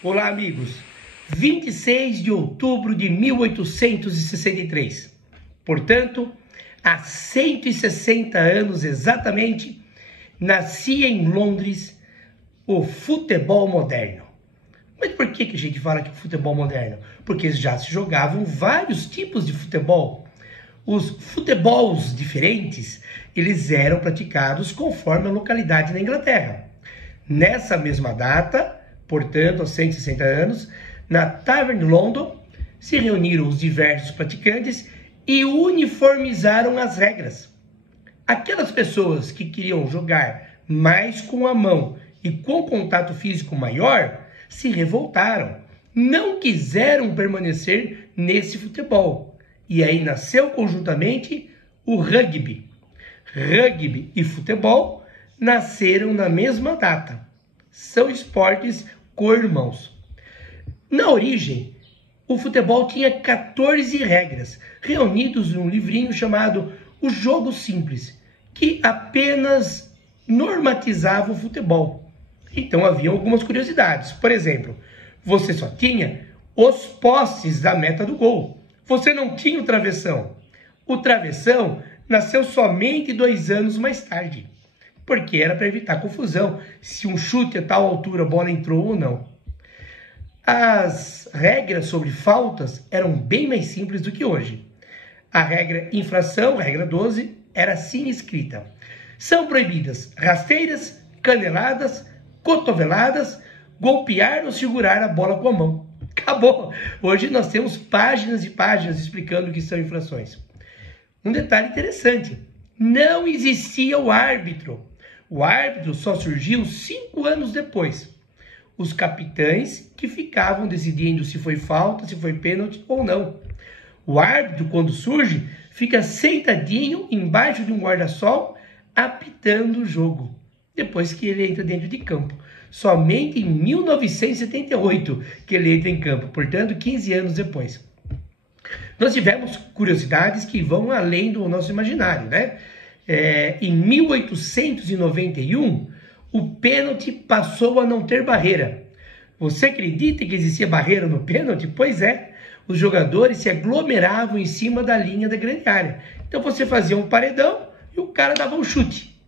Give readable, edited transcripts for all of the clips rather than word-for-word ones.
Olá, amigos. 26 de outubro de 1863. Portanto, há 160 anos exatamente, nascia em Londres o futebol moderno. Mas por que a gente fala que futebol moderno? Porque já se jogavam vários tipos de futebol. Os futebols diferentes, eles eram praticados conforme a localidade na Inglaterra. Nessa mesma data, portanto, há 160 anos, na Tavern de London, se reuniram os diversos praticantes e uniformizaram as regras. Aquelas pessoas que queriam jogar mais com a mão e com contato físico maior, se revoltaram, não quiseram permanecer nesse futebol. E aí nasceu conjuntamente o rugby. Rugby e futebol nasceram na mesma data. São esportes co-irmãos. Na origem, o futebol tinha 14 regras, reunidos em um livrinho chamado O Jogo Simples, que apenas normatizava o futebol. Então havia algumas curiosidades. Por exemplo, você só tinha os postes da meta do gol. Você não tinha o travessão. O travessão nasceu somente 2 anos mais tarde, porque era para evitar confusão se um chute a tal altura a bola entrou ou não. As regras sobre faltas eram bem mais simples do que hoje. A regra infração, regra 12, era assim escrita: são proibidas rasteiras, caneladas, cotoveladas, golpear ou segurar a bola com a mão. Acabou! Hoje nós temos páginas e páginas explicando o que são infrações. Um detalhe interessante: não existia o árbitro. O árbitro só surgiu 5 anos depois. Os capitães que ficavam decidindo se foi falta, se foi pênalti ou não. O árbitro, quando surge, fica sentadinho embaixo de um guarda-sol, apitando o jogo, depois que ele entra dentro de campo. Somente em 1978 que ele entra em campo, portanto 15 anos depois. Nós tivemos curiosidades que vão além do nosso imaginário, né? Em 1891, o pênalti passou a não ter barreira. Você acredita que existia barreira no pênalti? Pois é, os jogadores se aglomeravam em cima da linha da grande área. Então você fazia um paredão e o cara dava um chute.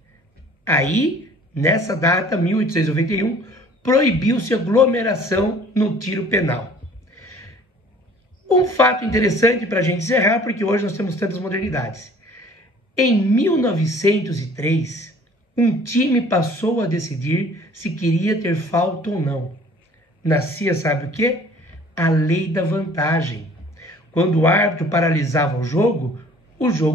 Aí, nessa data, 1891, proibiu-se a aglomeração no tiro penal. Um fato interessante para a gente encerrar, porque hoje nós temos tantas modernidades. Em 1903, um time passou a decidir se queria ter falta ou não. Nascia, sabe o quê? A lei da vantagem. Quando o árbitro paralisava o jogo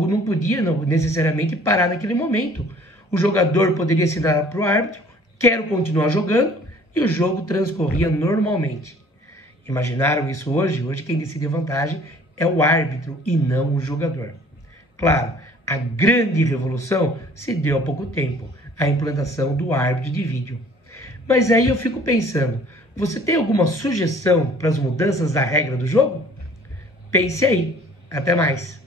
não podia necessariamente parar naquele momento. O jogador poderia sinalizar para o árbitro: quero continuar jogando, e o jogo transcorria normalmente. Imaginaram isso hoje? Hoje quem decide a vantagem é o árbitro e não o jogador. Claro, a grande revolução se deu há pouco tempo, a implantação do árbitro de vídeo. Mas aí eu fico pensando, você tem alguma sugestão para as mudanças da regra do jogo? Pense aí. Até mais.